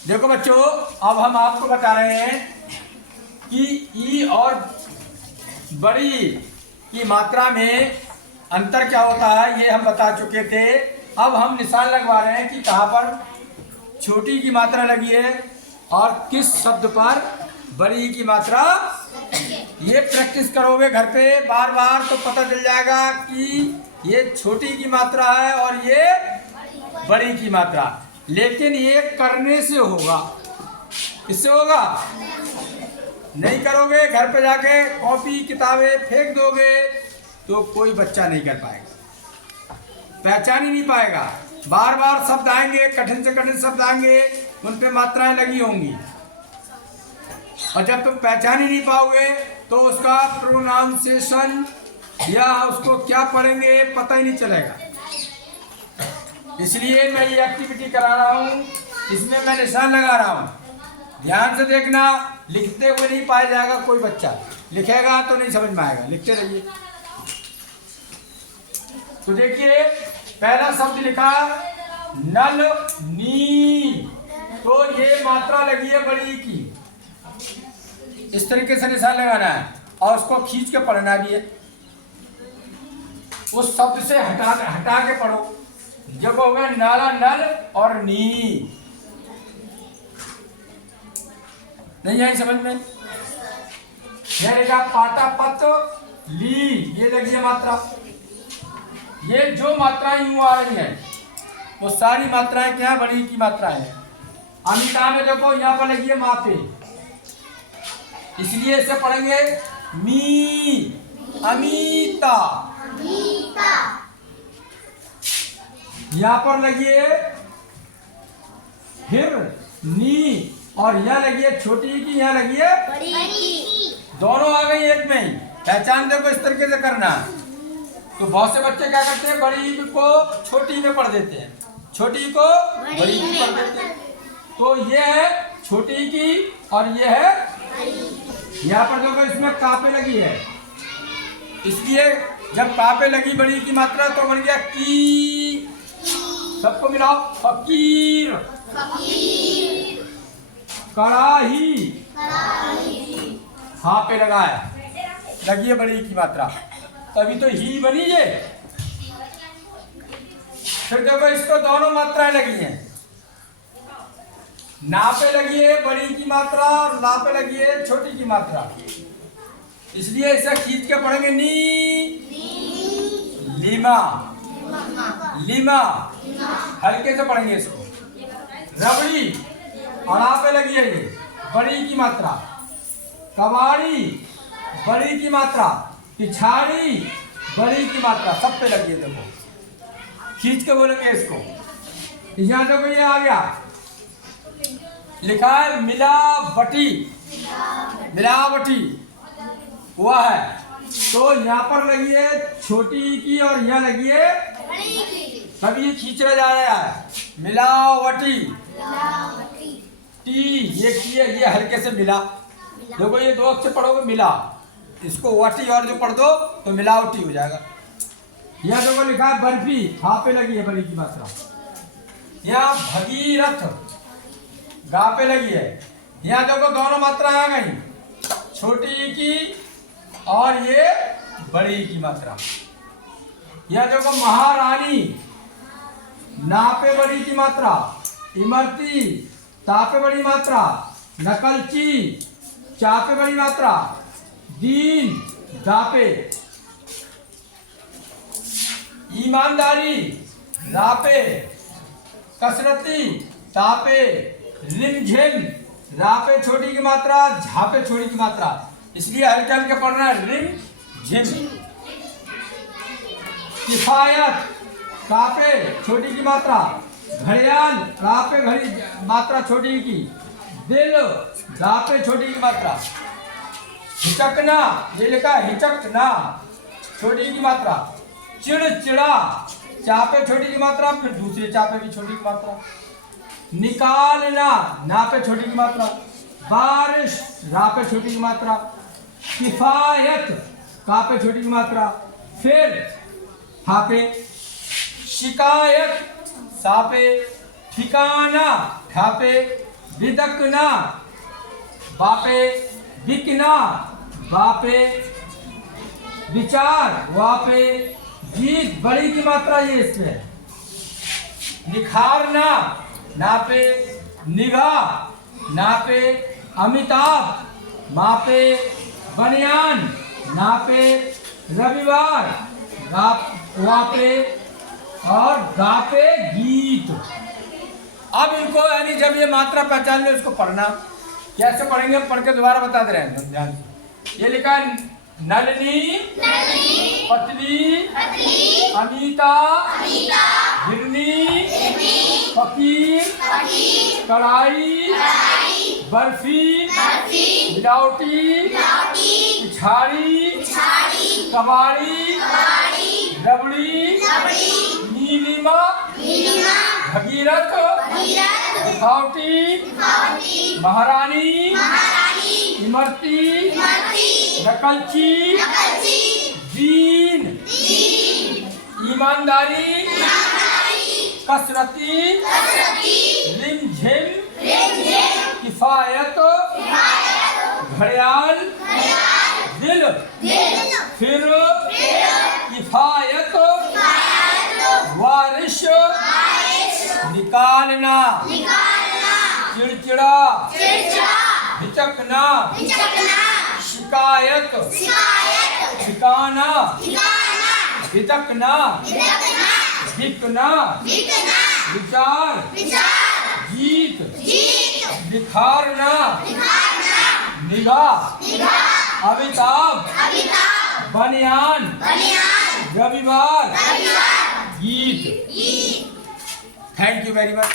देखो बच्चों, अब हम आपको बता रहे हैं कि ई और बड़ी की मात्रा में अंतर क्या होता है, ये हम बता चुके थे। अब हम निशान लगवा रहे हैं कि कहाँ पर छोटी की मात्रा लगी है और किस शब्द पर बड़ी की मात्रा। ये प्रैक्टिस करोगे घर पे बार बार तो पता चल जाएगा कि ये छोटी की मात्रा है और ये बड़ी की मात्रा। लेकिन ये करने से होगा, किससे होगा? नहीं करोगे, घर पे जाके कॉपी किताबें फेंक दोगे तो कोई बच्चा नहीं कर पाएगा, पहचान ही नहीं पाएगा। बार बार शब्द आएंगे, कठिन से कठिन शब्द आएंगे, उन पे मात्राएं लगी होंगी और जब तुम पहचान ही नहीं पाओगे तो उसका प्रोनाउंसिएशन या उसको क्या पढ़ेंगे पता ही नहीं चलेगा। इसलिए मैं ये एक्टिविटी करा रहा हूँ, इसमें मैं निशान लगा रहा हूँ। ध्यान से देखना, लिखते हुए नहीं पाया जाएगा कोई बच्चा, लिखेगा तो नहीं समझ में आएगा, लिखते रहिए। तो देखिए, पहला शब्द लिखा नल नी, तो ये मात्रा लगी है बड़ी की। इस तरीके से निशान लगाना है और उसको खींच के पढ़ना भी है। उस शब्द से हटा के पढ़ो। जब हो गया नाला नल और नी, नहीं आई समझ में? यह लिखा पाटा पत ली, ये लगी है मात्रा। ये जो मात्राएं यूं आ रही हैं वो सारी मात्राएं क्या बड़ी की मात्रा है। अमिता में देखो यहाँ पर लगी है मापे, इसलिए इसे पढ़ेंगे मी, अमिता। यहाँ पर लगी है फिर नी और यहाँ लगी है छोटी की, यहाँ लगी है बड़ी की। दोनों आ गई एक में ही। पहचान देखो, इस तरीके से करना। तो बहुत से बच्चे क्या करते हैं, बड़ी को छोटी में पढ़ देते हैं, छोटी को बड़ी में पढ़ देते हैं। तो ये है छोटी की और ये है, यहाँ पर देखो इसमें कापे लगी है, इसलिए जब कापे लगी बड़ी की मात्रा तो बन गया की। सबको मिलाओ, फकीर, कड़ाही, हाँ पे लगाया, लगी है बड़ी की मात्रा, तभी तो ही बनी ये। फिर देखो इसको दोनों मात्राएं लगी हैं, ना पे लगी है बड़ी की मात्रा और ला पे लगी है छोटी की मात्रा, इसलिए इसे खींच के पढ़ेंगे नी, लीमा, लीमा, हल्के से पढ़ेंगे इसको। रबड़ी और आ पे लगी है ये बड़ी की मात्रा, कबाड़ी बड़ी की मात्रा, पिछाड़ी बड़ी की मात्रा, सब पे लगी है। देखो खींच के बोलेंगे इसको। यहाँ देखो ये आ गया, लिखा है मिलावटी, मिलावटी हुआ है, तो यहाँ पर लगी है छोटी की और यहाँ लगी है बड़ी की, सभी खींचा जा रहा है। मिलावटी, टी ये की है, ये हल्के से मिला। देखो ये दो अक्षर पढ़ोगे मिला, इसको वाटी और जो पढ़ दो तो मिलावटी हो जाएगा। यहाँ देखो लिखा है बर्फी, हाँ पे लगी है बड़ी की मात्रा। यहाँ भगीरथ, गा पे लगी है। यहाँ देखो दोनों मात्रा आ गई, छोटी की और ये बड़ी की मात्रा। यहाँ देखो महारानी, ना पे बड़ी की मात्रा, इमरती ता पे बड़ी मात्रा, नकलची चा पे बड़ी मात्रा, दीन दा पे, ईमानदारी रा पे, कसरती ता पे, रिमझिम रा पे छोटी की मात्रा, झा पे छोटी की मात्रा, इसलिए हल्के हल्के पढ़ना है रिमझिम। किफायत का पे छोटी की मात्रा, घड़ियाल रा पे घड़ी मात्रा छोटी की, दिल दा पे छोटी की मात्रा, हिचकना ये लिखा हिचकना छोटी की मात्रा, चिड़चिड़ा चा पे छोटी की मात्रा, फिर दूसरे चा पे भी छोटी की मात्रा, निकालना ना पे छोटी की मात्रा, बारिश रा पे छोटी की मात्रा, किफायत का पे छोटी की मात्रा, फिर हा पे, शिकायत सा पे, ठिकाना ठा पे, विदकना, बापे विकना, बापे विचार, वापे जीत, बड़ी की मात्रा ये इसमें। निखारना, नापे निगाह, नापे अमिताभ, मापे बनियान, नापे रविवार, वापे और गापे गीत। अब इनको यानी जब ये मात्रा पहचान ले उसको पढ़ना कैसे पढ़ेंगे, पढ़ के दोबारा बता दे रहे हैं ध्यान से। ये लिखा है नलिनी, पतली, अनीता, हिरनी, फकीर, कढ़ाई, बर्फी, मिलावटी, पिछाड़ी, कबाड़ी, रबड़ी, नीलिमा, भगीरथ, दिखावटी, महारानी, इमरती, नकलची, दीन, ईमानदारी, कसरती, रिमझिम, किफायत, घड़ियाल, दिल, फिर, किफायत, वारिश, निकालना, चिड़चिड़ा, हिचकना, शिकायत, ठिकाना, हितकना, हिकना, विचार, जीत, निखारना, निगाह, अमिताभ, बनियान, रविवार, गीत। Thank you very much.